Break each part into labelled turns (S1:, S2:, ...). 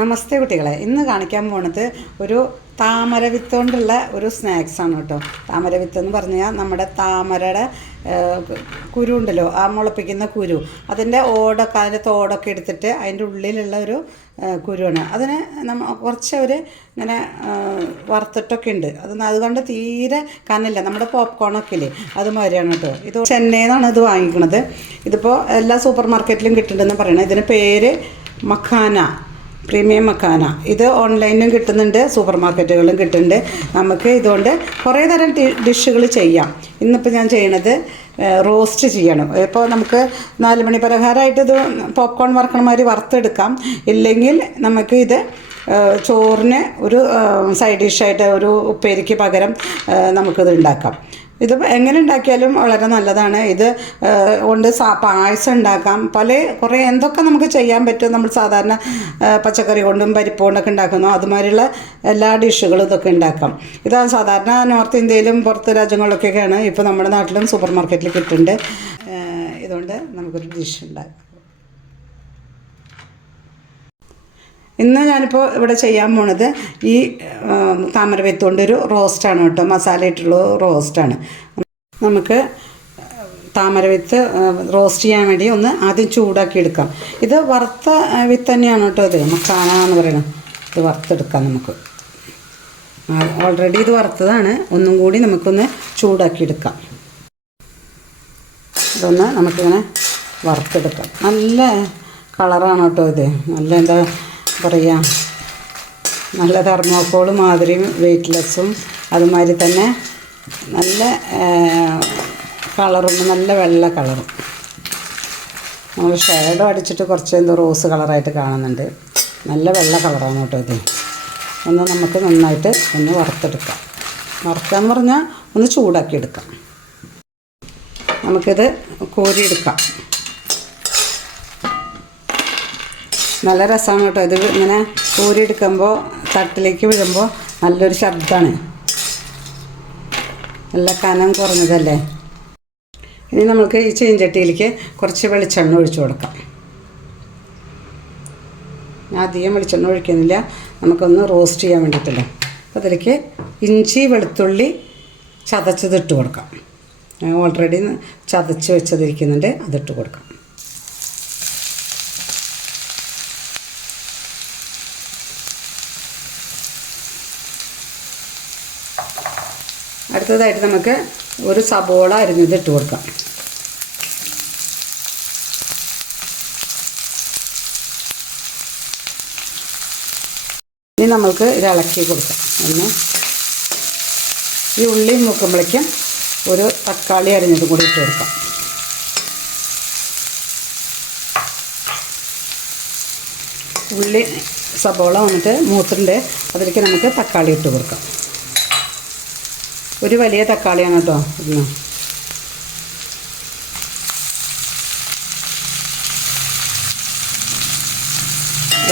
S1: നമസ്തേ കുട്ടികളെ. ഇന്ന് കാണിക്കാൻ പോണത് ഒരു താമര വിത്ത് കൊണ്ടുള്ള ഒരു സ്നാക്സാണ് കേട്ടോ. താമര വിത്ത് എന്ന് പറഞ്ഞാൽ നമ്മുടെ താമരയുടെ കുരു ഉണ്ടല്ലോ ആ മുളപ്പിക്കുന്ന കുരു. അതിന്റെ ഓടൊക്കെ അതിന്റെ തോടൊക്കെ എടുത്തിട്ട് അതിന്റെ ഉള്ളിലുള്ള ഒരു കുരുവാണ്. അതിന് നമ്മ കുറച്ച് ഇങ്ങനെ വറുത്തിട്ടൊക്കെ ഉണ്ട്. അത് അതുകൊണ്ട് തീരെ കനല്ല നമ്മുടെ പോപ്കോണൊക്കെ ഇല്ലേ അതുമാതിരിയാണ് കേട്ടോ. ഇത് ചെന്നൈയിൽ നിന്നാണ് ഇത് വാങ്ങിക്കുന്നത് ഇതിപ്പോൾ എല്ലാ സൂപ്പർ മാർക്കറ്റിലും കിട്ടുന്നുണ്ടെന്ന് പറയണത് ഇതിന് പേര് മഖാന. പ്രീമിയം മക്കാന. ഇത് ഓൺലൈനിലും കിട്ടുന്നുണ്ട് സൂപ്പർ മാർക്കറ്റുകളിലും കിട്ടുന്നുണ്ട്. നമുക്ക് ഇതുകൊണ്ട് കുറേ തരം ഡിഷുകൾ ചെയ്യാം. ഇന്നിപ്പോൾ ഞാൻ ചെയ്യണത് റോസ്റ്റ് ചെയ്യണം. ഇപ്പോൾ നമുക്ക് നാല് മണി പലഹാരമായിട്ട് ഇത് പോപ്കോൺ വറക്കണമാതിരി വറുത്തെടുക്കാം. ഇല്ലെങ്കിൽ നമുക്ക് ഇത് ചോറിന് ഒരു സൈഡ് ഡിഷായിട്ട് ഒരു ഉപ്പേരിക്ക് പകരം നമുക്കിത് ഉണ്ടാക്കാം. ഇത് എങ്ങനെ ഉണ്ടാക്കിയാലും വളരെ നല്ലതാണ്. ഇത് കൊണ്ട് സാ പായസം ഉണ്ടാക്കാം. പല കുറേ എന്തൊക്കെ നമുക്ക് ചെയ്യാൻ പറ്റും. നമ്മൾ സാധാരണ പച്ചക്കറി കൊണ്ടും പരിപ്പ് കൊണ്ടൊക്കെ ഉണ്ടാക്കുന്നു അതുമാതിരിയുള്ള എല്ലാ ഡിഷുകളും ഇതൊക്കെ ഉണ്ടാക്കാം. ഇത് സാധാരണ നോർത്ത് ഇന്ത്യയിലും പുറത്ത് രാജ്യങ്ങളിലൊക്കെയാണ് ഇപ്പോൾ നമ്മുടെ നാട്ടിലും സൂപ്പർ മാർക്കറ്റിൽ കിട്ടുന്നുണ്ട് ഇതുകൊണ്ട് നമുക്കൊരു ഡിഷ് ഉണ്ടാക്കാം. ഇന്ന് ഞാനിപ്പോൾ ഇവിടെ ചെയ്യാൻ പോണത് ഈ താമര വെത്തുകൊണ്ടൊരു റോസ്റ്റാണ് കേട്ടോ. മസാല ഇട്ടുള്ള റോസ്റ്റാണ് നമുക്ക് താമര വിത്ത് റോസ്റ്റ് ചെയ്യാൻ വേണ്ടി ഒന്ന് ആദ്യം ചൂടാക്കി എടുക്കാം. ഇത് വറുത്ത വിത്ത് തന്നെയാണ് കേട്ടോ ഇത്. മക്കാന എന്ന് പറയുന്നത്. ഇത് വറുത്തെടുക്കാം നമുക്ക്. ഓൾറെഡി ഇത് വറുത്തതാണ്. ഒന്നും കൂടി നമുക്കൊന്ന് ചൂടാക്കി എടുക്കാം. ഇതൊന്ന് നമുക്കിങ്ങനെ വറുത്തെടുക്കാം. നല്ല കളറാണ് കേട്ടോ ഇത്. നല്ല എന്താ പറയുക നല്ല തെർമോക്കോൾ മാതിരിയും വെയ്റ്റ്ലെസ്സും അതുമാതിരി തന്നെ നല്ല കളറും നല്ല വെള്ള കളറും. നമ്മൾ ഷേഡോ അടിച്ചിട്ട് കുറച്ച് എന്തോ റോസ് കളറായിട്ട് കാണുന്നുണ്ട്. നല്ല വെള്ള കളറാണ് കേട്ടോ ഇത്. ഒന്ന് നമുക്ക് നന്നായിട്ട് ഒന്ന് വറുത്തെടുക്കാം. വറുക്കാന്ന് പറഞ്ഞാൽ ഒന്ന് ചൂടാക്കി എടുക്കാം നമുക്കിത് കോരിയെടുക്കാം. നല്ല രസമാണ് കേട്ടോ. ഇത് ഇങ്ങനെ കോരിയെടുക്കുമ്പോൾ തട്ടിലേക്ക് വീഴുമ്പോൾ നല്ലൊരു ശബ്ദമാണ് നല്ല കനം കുറഞ്ഞതല്ലേ? ഇനി നമുക്ക് ഈ ചീഞ്ചട്ടിയിലേക്ക് കുറച്ച് വെളിച്ചെണ്ണ ഒഴിച്ചു കൊടുക്കാം. ഞാൻ അധികം വെളിച്ചെണ്ണ ഒഴിക്കുന്നില്ല. നമുക്കൊന്ന് റോസ്റ്റ് ചെയ്യാൻ വേണ്ടിയിട്ടല്ലേ അപ്പോൾ അതിലേക്ക് ഇഞ്ചി വെളുത്തുള്ളി ചതച്ചത് ഇട്ട് കൊടുക്കാം. ഓൾറെഡി ചതച്ച് വെച്ചതിരിക്കുന്നുണ്ട്. അതിട്ട് കൊടുക്കാം. അടുത്തതായിട്ട് നമുക്ക് ഒരു സബോള അരിഞ്ഞത് ഇട്ട് കൊടുക്കാം. ഇനി നമ്മൾക്ക് ഇളക്കി കൊടുക്കാം. ഒന്ന് ഈ ഉള്ളി മുക്കുമ്പോഴേക്കും ഒരു തക്കാളി അരിഞ്ഞതും കൂടി ഇട്ട് കൊടുക്കാം. ഉള്ളി സബോള വന്നിട്ട് മൂത്തിട്ടുണ്ട്. അതിലേക്ക് നമുക്ക് തക്കാളി ഇട്ട് കൊടുക്കാം. ഒരു വലിയ തക്കാളിയാണ് കേട്ടോ ഇന്ന്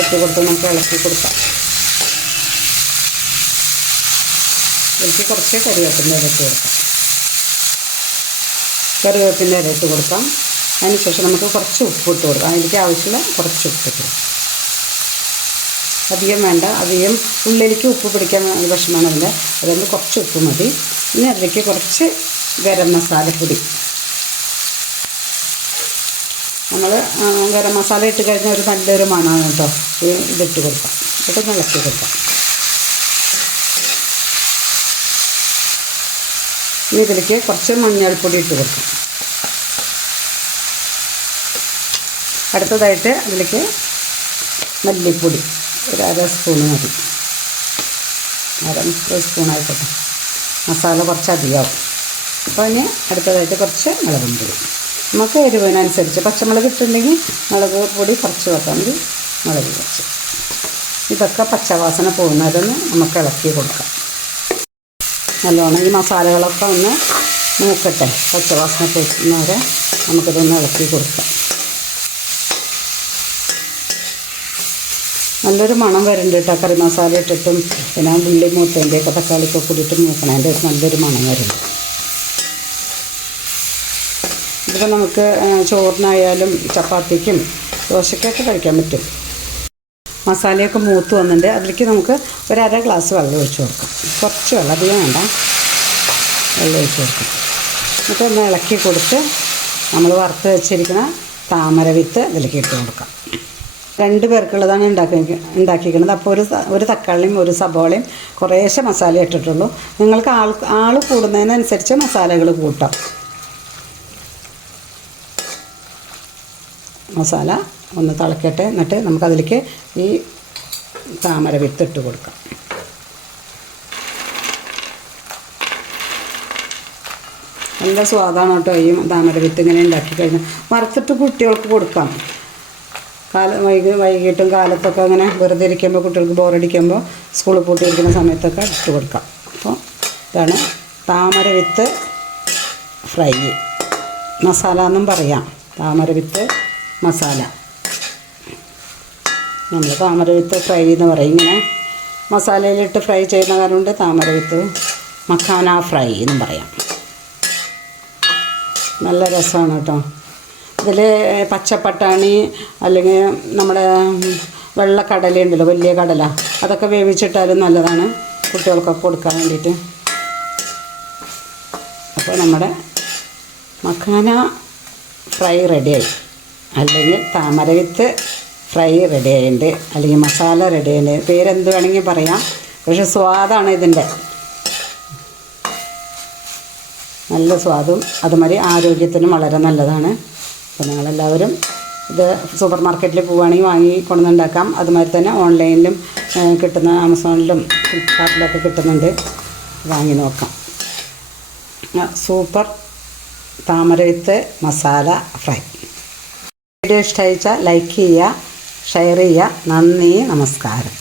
S1: ഇട്ട് കൊടുത്ത് നമുക്ക് ഇളക്കി കൊടുക്കാം. എനിക്ക് കുറച്ച് കറിവേപ്പിന്റെ ഇട്ട് കൊടുക്കാം. കറിവേപ്പിന്റെ ഇട്ട് കൊടുക്കാം. അതിനുശേഷം നമുക്ക് കുറച്ച് ഉപ്പ് ഇട്ട് കൊടുക്കാം. അതിലേക്ക് ആവശ്യമുള്ള കുറച്ച് ഉപ്പ് ഇട്ട് കൊടുക്കാം. അധികം വേണ്ട. അധികം ഉള്ളിലേക്ക് ഉപ്പ് പിടിക്കാൻ വിഷമാണ് അതിന്റെ അതുകൊണ്ട് കുറച്ച് ഉപ്പ് മതി. ഇനി അതിലേക്ക് കുറച്ച് ഗരം മസാലപ്പൊടി നമ്മൾ ഗരം മസാല ഇട്ട് കഴിഞ്ഞാൽ ഒരു നല്ലൊരു മണമാണ് കേട്ടോ. ഇതിട്ട് കൊടുക്കാം. ഇട്ട് ഇളക്കി കൊടുക്കാം. ഇനി ഇതിലേക്ക് കുറച്ച് മഞ്ഞൾപ്പൊടി ഇട്ട് കൊടുക്കാം. അടുത്തതായിട്ട് അതിലേക്ക് മല്ലിപ്പൊടി. ഒരു അര സ്പൂണ് മതി. അര സ്പൂൺ ആയിക്കോട്ടെ മസാല കുറച്ച് അധികമാവും. അപ്പോൾ ഇനി അടുത്തതായിട്ട് കുറച്ച് മുളകും പൊടി. നമുക്ക് എരിവിനനുസരിച്ച് പച്ചമുളക് ഇട്ടുണ്ടെങ്കിൽ മുളക് പൊടി കുറച്ച് വെക്കാൻ മതി മുളക് കുറച്ച്. ഇതൊക്കെ പച്ചവാസന പോകുന്നതൊന്ന് നമുക്ക് ഇളക്കി കൊടുക്കാം. നല്ലോണം ഈ മസാലകളൊക്കെ ഒന്ന് മൂക്കട്ടെ. പച്ചവാസന പോകുന്നവരെ നമുക്കിതൊന്ന് ഇളക്കി കൊടുക്കാം. നല്ലൊരു മണം വരുന്നുണ്ട് കേട്ടോ. കറി മസാല ഇട്ടിട്ടും പിന്നെ ഉള്ളി മൂത്തേന്റെയൊക്കെ തക്കാളിയൊക്കെ കൂടിയിട്ട് അതിന്റെ നല്ലൊരു മണം വരുന്നുണ്ട്. ഇതിപ്പോൾ നമുക്ക് ചോറിനായാലും ചപ്പാത്തിക്കും ദോശയ്ക്കൊക്കെ കഴിക്കാൻ പറ്റും. മസാലയൊക്കെ മൂത്ത് വന്നിട്ടുണ്ട്. അതിലേക്ക് നമുക്ക് ഒരു അര ഗ്ലാസ് വെള്ളം ഒഴിച്ച് കൊടുക്കാം. കുറച്ച് വെള്ളം അധികം വേണ്ട. വെള്ളം ഒഴിച്ച് കൊടുക്കാം. എന്നിട്ട് ഒന്ന് ഇളക്കി കൊടുത്ത് നമ്മൾ വറുത്ത് വെച്ചിരിക്കുന്ന താമര വിത്ത് ഇതിലേക്ക് ഇട്ട് കൊടുക്കാം. രണ്ട് പേർക്കുള്ളതാണ് ഉണ്ടാക്കി ഉണ്ടാക്കിയിരിക്കുന്നത്. അപ്പോൾ ഒരു ഒരു തക്കാളിയും ഒരു സബോളയും കുറേശ്ശെ മസാല ഇട്ടിട്ടുള്ളൂ. നിങ്ങൾക്ക് ആൾ ആൾ കൂടുന്നതിനനുസരിച്ച് മസാലകൾ കൂട്ടാം. മസാല ഒന്ന് തിളക്കട്ടെ. എന്നിട്ട് നമുക്കതിലേക്ക് ഈ താമര വിത്തിട്ട് കൊടുക്കാം. നല്ല സ്വാദാണ് കേട്ടോ ഈ താമര വിത്ത് ഇങ്ങനെ ഉണ്ടാക്കി കഴിഞ്ഞാൽ. വറുത്തിട്ട് കുട്ടികൾക്ക് കൊടുക്കാം. കാല വൈകി വൈകിട്ടും കാലത്തൊക്കെ അങ്ങനെ വെറുതെ ഇരിക്കുമ്പോൾ കുട്ടികൾക്ക് ബോറടിക്കുമ്പോൾ സ്കൂളിൽ പൂട്ടിയിരിക്കുന്ന സമയത്തൊക്കെ ഇട്ട് കൊടുക്കാം. അപ്പോൾ ഇതാണ് താമര വിത്ത് ഫ്രൈ. മസാല എന്നും പറയാം. താമര വിത്ത് മസാല. നമ്മൾ താമര വിത്ത് ഫ്രൈ എന്ന് പറയും. ഇങ്ങനെ മസാലയിലിട്ട് ഫ്രൈ ചെയ്യുന്ന കാരണം കൊണ്ട് താമര വിത്ത് മഖാന ഫ്രൈ എന്നും പറയാം. നല്ല രസമാണ് കേട്ടോ. ഇതിൽ പച്ചപ്പട്ടാണി അല്ലെങ്കിൽ നമ്മുടെ വെള്ളക്കടല ഉണ്ടല്ലോ വലിയ കടല അതൊക്കെ വേവിച്ചിട്ടാലും നല്ലതാണ് കുട്ടികൾക്കൊക്കെ കൊടുക്കാൻ വേണ്ടിയിട്ട് അപ്പോൾ നമ്മുടെ മഖാന ഫ്രൈ റെഡിയായി. അല്ലെങ്കിൽ താമരവിത്ത് ഫ്രൈ റെഡി അല്ലെങ്കിൽ മസാല റെഡി ആയിട്ടുണ്ട് പേരെന്ത് വേണമെങ്കിൽ പറയാം. പക്ഷെ സ്വാദാണ് ഇതിന്റെ നല്ല സ്വാദും അതുമാതിരി ആരോഗ്യത്തിനും വളരെ നല്ലതാണ്. അപ്പോൾ നിങ്ങളെല്ലാവരും ഇത് സൂപ്പർ മാർക്കറ്റിൽ പോവുകയാണെങ്കിൽ വാങ്ങി കൊണ്ടുവന്നുണ്ടാക്കാം. അതുമാതിരി തന്നെ ഓൺലൈനിലും കിട്ടുന്ന ആമസോണിലും ഫ്ലിപ്കാർട്ടിലൊക്കെ കിട്ടുന്നുണ്ട്. വാങ്ങി നോക്കാം. സൂപ്പർ താമരവിത്ത് മസാല ഫ്രൈ. വീഡിയോ ഇഷ്ടമായിച്ചാൽ ലൈക്ക് ചെയ്യുക ഷെയർ ചെയ്യുക. നന്ദി നമസ്കാരം.